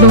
9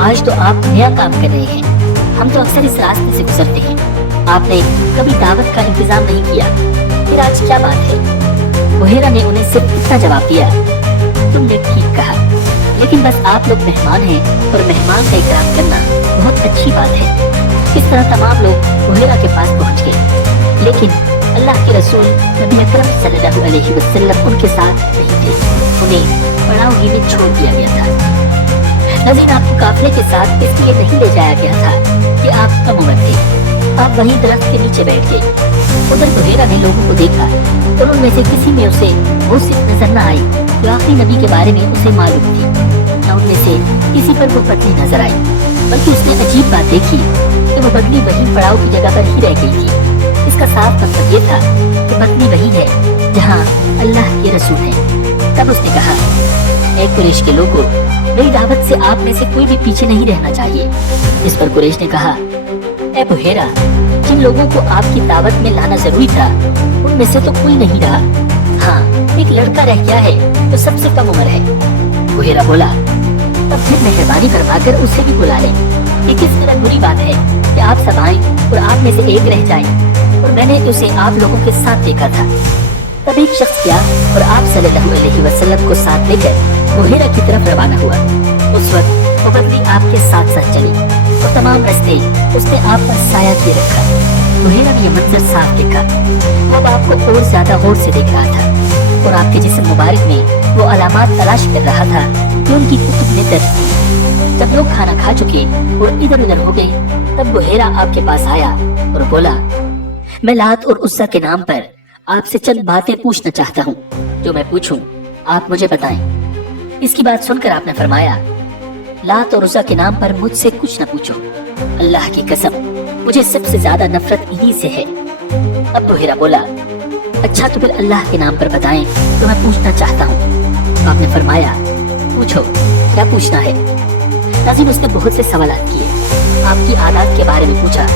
آج تو آپ نیا کام کر رہے ہیں، ہم تو اکثر اس راستے سے گزرتے ہیں، آپ نے کبھی دعوت کا انتظام نہیں کیا، پھر آج کیا بات ہے؟ بحیرہ نے انہیں صرف اتنا جواب دیا، تم نے ٹھیک کہا، لیکن بس آپ لوگ مہمان ہیں اور مہمان کا اکرام کرنا بہت اچھی بات ہے۔ اس طرح تمام لوگ بحیرہ کے پاس پہنچ گئے، لیکن اللہ کے رسول نبی اکرم صلی اللہ علیہ وسلم ان کے ساتھ نہیں تھے، انہیں پڑاؤ ہی میں چھوڑ دیا گیا تھا۔ ناظرین، آپ کو قافلے کے ساتھ اس لیے نہیں لے جایا گیا تھا کہ آپ کم عمر تھے، آپ وہیں درخت کے نیچے بیٹھ گئے۔ ادھر بحیرہ نے لوگوں کو دیکھا اور ان میں سے کسی میں اسے وہ صرف نظر نہ آئی جو آخری نبی کے بارے میں اسے معلوم تھی، نہ ان میں سے کسی پر وہ پتلی نظر آئی، بلکہ اس نے عجیب بات دیکھی کہ وہ بدلی وہیں پڑاؤ کی جگہ پر ہی رہ گئی تھی۔ اس کا صاف مطلب یہ تھا کہ بدلی وہی ہے جہاں اللہ کے رسول ہیں۔ تب اس نے کہا، اے قریش کے لوگوں، میری دعوت سے آپ میں سے کوئی بھی پیچھے نہیں رہنا چاہیے۔ اس پر قریش نے کہا، اے بحیرہ، جن لوگوں کو آپ کی دعوت میں لانا ضروری تھا ان میں سے تو کوئی نہیں رہا، ہاں ایک لڑکا رہ گیا ہے جو سب سے کم عمر ہے۔ بحیرہ بولا، تب پھر مہربانی فرما کر اسے بھی بلا لیں، یہ کس طرح بری بات ہے کہ آپ سب آئیں اور آپ میں سے ایک رہ جائیں، اور میں نے اسے آپ لوگوں کے ساتھ دیکھا تھا۔ تب ایک شخص گیا اور آپ صلی اللہ علیہ وسلم کو ساتھ لے کر بحیرہ کی طرف روانہ ہوا۔ اس وقت وہ بدلی آپ کے ساتھ ساتھ چلی اور تمام رستے اس نے آپ پر سایہ کیے رکھا۔ بحیرہ نے یہ منظر صاف دیکھا، وہ آپ کو اور زیادہ غور سے دیکھ رہا تھا اور آپ کے جسم مبارک میں وہ علامات تلاش کر رہا تھا جو ان کی کتب میں درج تھی۔ جب لوگ کھانا کھا چکے اور ادھر ادھر ہو گئے، تب بحیرہ آپ کے پاس آیا اور بولا، میں لات اور عزیٰ کے نام پر آپ سے چند باتیں پوچھنا چاہتا ہوں، جو میں پوچھوں آپ مجھے بتائیں۔ اس کی بات سن کر آپ نے فرمایا، لات اور عزیٰ کے نام پر مجھ سے کچھ نہ پوچھو، اللہ کی قسم مجھے سب سے زیادہ نفرت انہی سے ہے۔ اب بحیرہ بولا، اچھا تو پھر اللہ کے نام پر بتائیں تو میں پوچھنا چاہتا ہوں۔ آپ نے فرمایا، پوچھو کیا پوچھنا ہے۔ ناظرین، اس نے بہت سے سوالات کیے، آپ کی عادات کے بارے میں پوچھا۔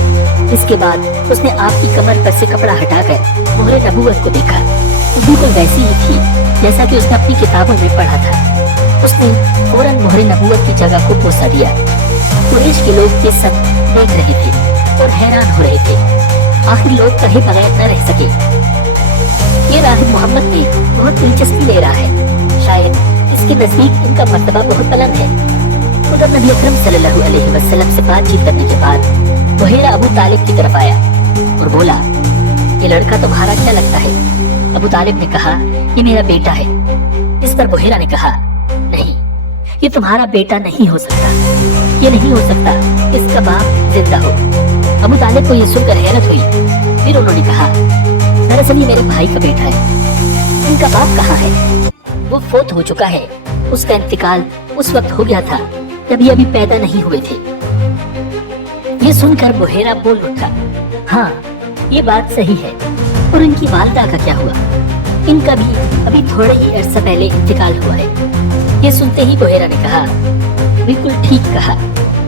اس کے بعد اس نے آپ کی کمر پر سے کپڑا ہٹا کر مہر نبوت کو دیکھا، وہ بالکل ویسی ہی تھی جیسا کہ اس نے اپنی کتابوں میں پڑھا تھا۔ اس نے فوراً مہر نبوت کی جگہ کو بوسہ دیا۔ قریش کے لوگ یہ سب دیکھ رہے تھے اور حیران ہو رہے تھے، آخر لوگ کہیں بغیر نہ رہ سکے۔ یہ راہب محمد میں بہت دلچسپی لے رہا ہے، شاید اس کے نزدیک ان کا مرتبہ بہت بلند ہے۔ ادھر نبی اکرم صلی اللہ علیہ وسلم سے بات چیت کرنے کے بعد بحیرہ ابو طالب کی طرف آیا اور بولا، یہ لڑکا تمہارا کیا لگتا ہے؟ ابو طالب نے کہا، یہ میرا بیٹا ہے۔ اس پر بحیرہ نے کہا، نہیں، یہ تمہارا بیٹا نہیں ہو سکتا، یہ نہیں ہو سکتا، اس کا باپ زندہ ہو۔ ابو طالب کو یہ سن کر حیرت ہوئی، پھر انہوں نے کہا، دراصل یہ میرے بھائی کا بیٹا ہے، ان کا باپ کہاں ہے؟ وہ فوت ہو چکا ہے، اس کا انتقال اس وقت ہو گیا تھا جب یہ ابھی پیدا نہیں ہوئے تھے۔ یہ سن کر بحیرہ بول اٹھا، ہاں یہ بات صحیح ہے، اور ان کی والدہ کا کیا ہوا؟ ان کا بھی ابھی تھوڑے ہی عرصہ پہلے انتقال ہوا ہے۔ یہ سنتے ہی بحیرہ نے کہا، بالکل ٹھیک کہا،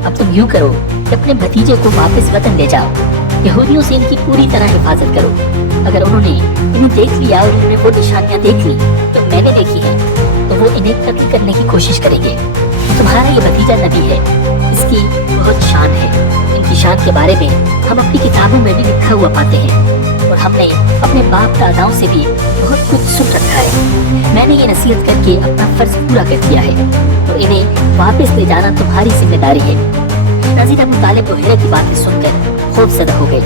اب تم یوں کرو کہ اپنے بھتیجے کو واپس وطن لے جاؤ، یہودیوں سے ان کی پوری طرح حفاظت کرو، اگر انہوں نے انہیں دیکھ لیا اور انہوں نے وہ نشانیاں دیکھ لی جو میں نے دیکھی ہیں تو وہ انہیں قتل کرنے کی کوشش کریں گے۔ تمہارا یہ بھتیجا نبی ہے، اس کی بہت شان ہے، ان کی شان کے بارے میں ہم اپنی کتابوں میں بھی لکھا ہوا پاتے ہیں، اور ہم نے اپنے باپ داداؤں سے بھی بہت کچھ سن رکھا ہے۔ میں نے یہ نصیحت کر کے اپنا فرض پورا کر دیا ہے، اور انہیں واپس لے جانا تمہاری ذمہ داری ہے۔ ناظرین، ابو طالب بحیرہ کی باتیں سن کر خوف زدہ ہو گئے،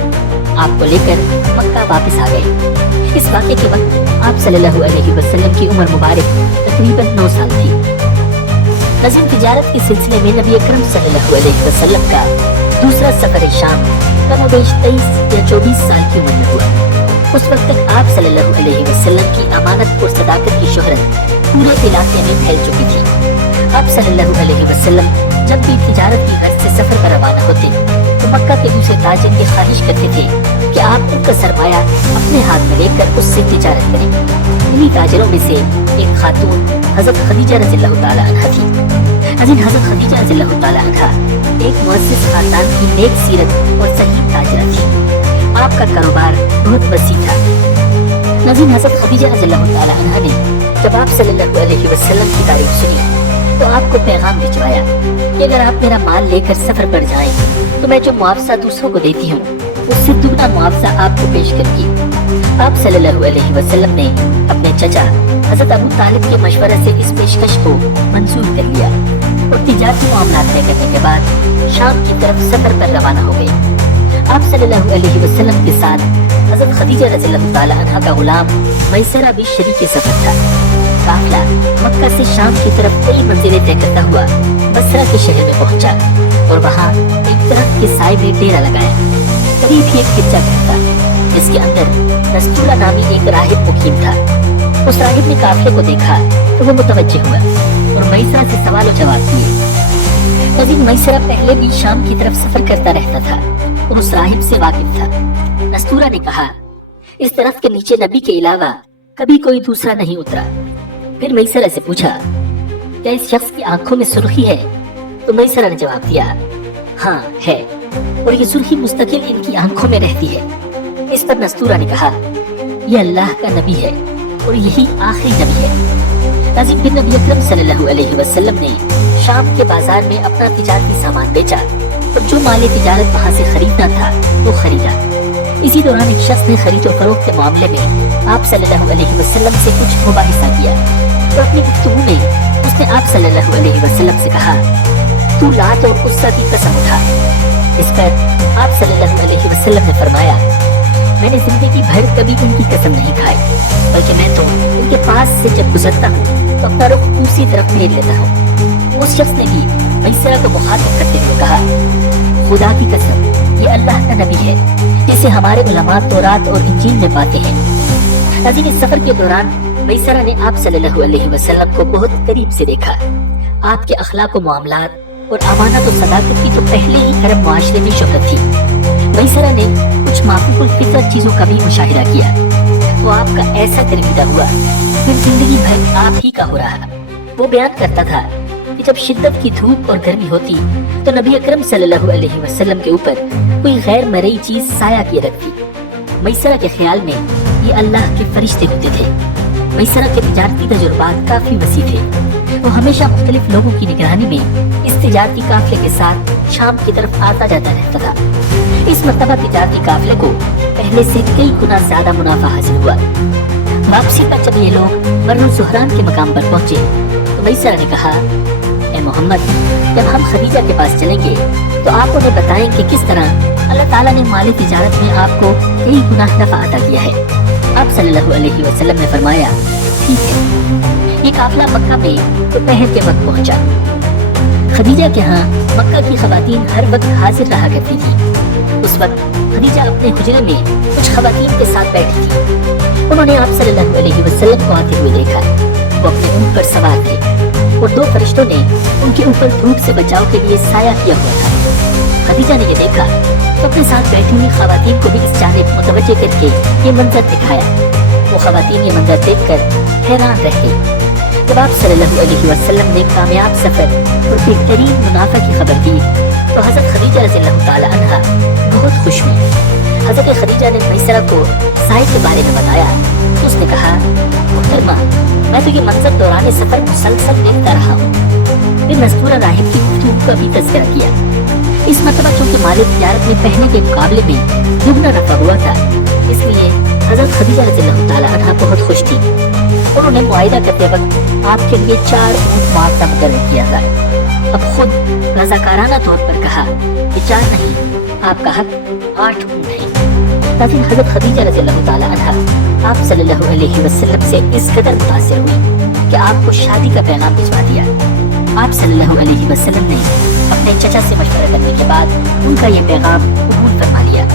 آپ کو لے کر مکہ واپس آ گئے۔ اس واقعے کے وقت آپ صلی اللہ علیہ وسلم کی عمر مبارک تقریباً 9 سال تھی۔ ناظرین، تجارت کے سلسلے میں نبی اکرم صلی اللہ علیہ وسلم کا دوسرا سفر شام کم و بیش 23 یا 24 سال کی عمر میں ہوا۔ اس وقت تک آپ صلی اللہ علیہ وسلم کی امانت اور صداقت کی شہرت پورے علاقے میں پھیل چکی تھی۔ آپ صلی اللہ علیہ وسلم جب بھی تجارت کی غرض سے سفر پر روانہ ہوتے تو مکہ کے دوسرے تاجر یہ خواہش کرتے تھے کہ آپ ان کا سرمایہ اپنے ہاتھ میں لے کر اس سے تجارت کریں۔ انہی تاجروں میں سے ایک خاتون حضرت خدیجہ رضی اللہ تعالی عنہا تھی۔ حضرت خدیجہ رضی اللہ تعالی عنہا ایک معزز خاندان کی نیک سیرت اور صحیح تاجرہ تھی۔ آپ کا کاروبار بہت وسیع تھا۔ حضرت خدیجہ رضی اللہ تعالی عنہا نے جب آپ صلی اللہ علیہ وسلم کی تعریف سنی تو آپ کو پیغام بھجوایا کہ اگر آپ میرا مال لے کر سفر پر جائیں تو میں جو معاوضہ دوسروں کو دیتی ہوں اس سے دگنا معاوضہ آپ کو پیش کر کی۔ آپ صلی اللہ علیہ وسلم نے اپنے چچا حضرت ابو طالب کے مشورے سے اس پیشکش کو منظور کر لیا اور تجارتی معاملات طے کرنے کے بعد شام کی طرف سفر پر روانہ ہو گئے۔ آپ صلی اللہ علیہ وسلم کے ساتھ حضرت خدیجہ رضی اللہ تعالی عنہا کا غلام میسرہ بھی شریک سفر تھا۔ قافلہ مکہ سے شام کی طرف کئی منزلیں طے کرتا ہوا بصرہ کے شہر میں پہنچا اور وہاں ایک درخت کے سائے میں ڈیرا لگایا۔ قریب ہی ایک گرجا گھر تھا جس کے اندر نستورہ نامی ایک راہب مقیم تھا۔ اس راہب نے قافلے کو دیکھا تو وہ متوجہ ہوا اور میسرہ سے سوال و جواب کیے۔ لیکن میسرہ پہلے بھی شام کی طرف سفر کرتا رہتا تھا اور اس راہب سے واقف تھا۔ نستورہ نے کہا، اس درخت کے نیچے نبی کے علاوہ کبھی کوئی دوسرا نہیں اترا۔ پھر میسرہ سے پوچھا، کیا اس شخص کی آنکھوں میں سرخی ہے؟ تو میسرہ نے جواب دیا، ہاں ہے، اور یہ سرخی مستقل ان کی آنکھوں میں رہتی ہے۔ اس پر نستورہ نے کہا، یہ اللہ کا نبی ہے اور یہی آخری نبی ہے۔ ناظرین، پھر نبی اکرم صلی اللہ علیہ وسلم نے شام کے بازار میں اپنا تجارتی سامان بیچا اور جو مال تجارت وہاں سے خریدنا تھا وہ خریدا۔ اسی دوران ایک شخص نے خرید و فروخت کے معاملے میں آپ صلی اللہ علیہ وسلم سے کچھ مباحثہ کیا تو اپنی گفتگو میں اس نے آپ صلی اللہ علیہ وسلم سے کہا، تو لات اور عزا کی قسم اٹھا۔ اس پر آپ صلی اللہ علیہ وسلم نے فرمایا، میں نے زندگی بھر کبھی ان کی قسم نہیں کھائی، بلکہ میں تو ان کے پاس سے جب گزرتا ہوں تو اپنا رخ دوسری طرف پھیر لیتا ہوں۔ اس شخص نے بھی میسرہ کو مخاطب کرتے ہوئے کہا، خدا کی قسم، یہ اللہ کا نبی ہے جسے ہمارے علماء تورات اور انجیل میں پاتے ہیں۔ ناظرین، اس سفر کے دوران میسرہ نے آپ صلی اللہ علیہ وسلم کو بہت قریب سے دیکھا۔ آپ کے اخلاق و معاملات اور امانت و صداقت کی تو پہلے ہی عرب معاشرے میں شہرت تھی۔ میسرہ نے کچھ معقول الفطرت چیزوں کا بھی مشاہدہ کیا۔ وہ آپ کا ایسا گرویدہ ہوا پھر زندگی بھر آپ ہی کا ہو رہا۔ وہ بیان کرتا تھا کہ جب شدت کی دھوپ اور گرمی ہوتی تو نبی اکرم صلی اللہ علیہ وسلم کے اوپر کوئی غیر مرئی چیز سایہ کیے رکھتی۔ میسرہ کے خیال میں یہ اللہ کے فرشتے ہوتے تھے۔ میسرہ کے تجارتی تجربات کافی وسیع تھے۔ وہ ہمیشہ مختلف لوگوں کی نگرانی میں اس تجارتی قافلے کے ساتھ شام کی طرف آتا جاتا رہتا تھا۔ اس مرتبہ تجارتی قافلے کو پہلے سے کئی گنا زیادہ منافع حاصل ہوا۔ واپسی پر جب یہ لوگ مر زہران کے مقام پر پہنچے تو میسرہ نے کہا، اے محمد، جب ہم خدیجہ کے پاس چلیں گے تو آپ انہیں بتائیں کہ کس طرح اللہ تعالیٰ نے مال تجارت میں آپ کو کئی گنا نفع عطا کیا ہے۔ آپ صلی اللہ علیہ وسلم نے فرمایا، ٹھیک ہے۔ یہ قافلہ مکہ میں دوپہر کے وقت پہنچا۔ خدیجہ کے ہاں مکہ کی خواتین ہر وقت حاضر رہا کرتی تھی۔ اس وقت خدیجہ اپنے حجرے میں کچھ خواتین کے ساتھ بیٹھی تھی۔ انہوں نے آپ صلی اللہ علیہ وسلم کو آتے ہوئے دیکھا۔ وہ اپنے اونٹ پر سوار تھے اور دو فرشتوں نے ان کے اوپر دھوپ سے بچاؤ کے لیے سایہ کیا ہوا تھا۔ خدیجہ نے یہ دیکھا تو اپنے ساتھ بیٹھی ہوئی خواتین کو بھی اس جانب متوجہ کر کے یہ منظر دکھایا۔ وہ خواتین یہ منظر دیکھ کر حیران رہ گئی۔ جب آپ صلی اللہ علیہ وسلم نے کامیاب سفر اور بہترین منافع کی خبر دی تو حضرت خدیجہ رضی اللہ تعالی عنہا بہت خوش ہوئی۔ حضرت خدیجہ نے میسرہ کو سائے کے بارے میں بتایا تو اس نے کہا، محترمہ، میں تو یہ منظر دوران سفر مسلسل دیکھتا رہا ہوں۔ پھر نستورہ راہب کی گفتگو کا بھی تذکرہ کیا۔ اس مرتبہ چونکہ مال تجارت میں پہلے کے مقابلے میں دگنا نفع ہوا تھا، اس لیے حضرت خدیجہ رضی اللہ تعالی عنہا بہت خوش تھی۔ انہوں نے معاہدہ کرتے وقت آپ کے لیے 4 اونٹ معاوضہ مقرر کیا تھا۔ اب خود رضاکارانہ طور پر کہا کہ 4 نہیں، آپ کا حق 8 اونٹ ہے۔ لیکن حضرت خدیجہ رضی اللہ تعالی عنہا آپ صلی اللہ علیہ وسلم سے اس قدر متاثر ہوئی کہ آپ کو شادی کا پیغام بھجوا دیا۔ آپ صلی اللہ علیہ وسلم نے اپنے چچا سے مشورہ کرنے کے بعد ان کا یہ پیغام قبول فرما لیا۔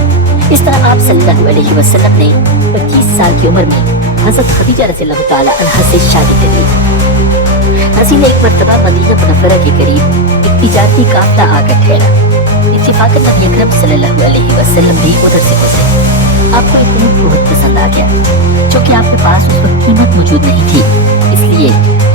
اس طرح آپ صلی اللہ علیہ وسلم نے 25 سال کی عمر میں حضرت خدیجہ رضی اللہ تعالی عنہا سے شادی کر لی۔ حسین ایک مرتبہ مدینہ منورہ کے قریب ایک تجارتی قافلہ آ کر ٹھہرا۔ اتفاقاً نبی اکرم صلی اللہ علیہ وسلم بھی ادھر سے گزرے۔ آپ کو ایک اونٹ بہت پسند آ گیا، چونکہ آپ کے پاس اس وقت قیمت موجود نہیں تھی، اس لیے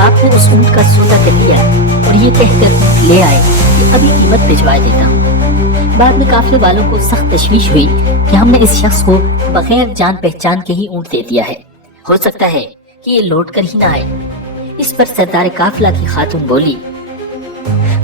آپ نے اس اونٹ کا سودا کر لیا اور یہ کہہ کر لے آئے کہ ابھی قیمت بھجوا دیتا ہوں۔ بعد میں قافلے والوں کو سخت تشویش ہوئی کہ ہم نے اس شخص کو بغیر جان پہچان کے ہی اونٹ دے دیا ہے، ہو سکتا ہے کہ یہ لوٹ کر ہی نہ آئے۔ اس پر سردار قافلہ کی خاتون بولی،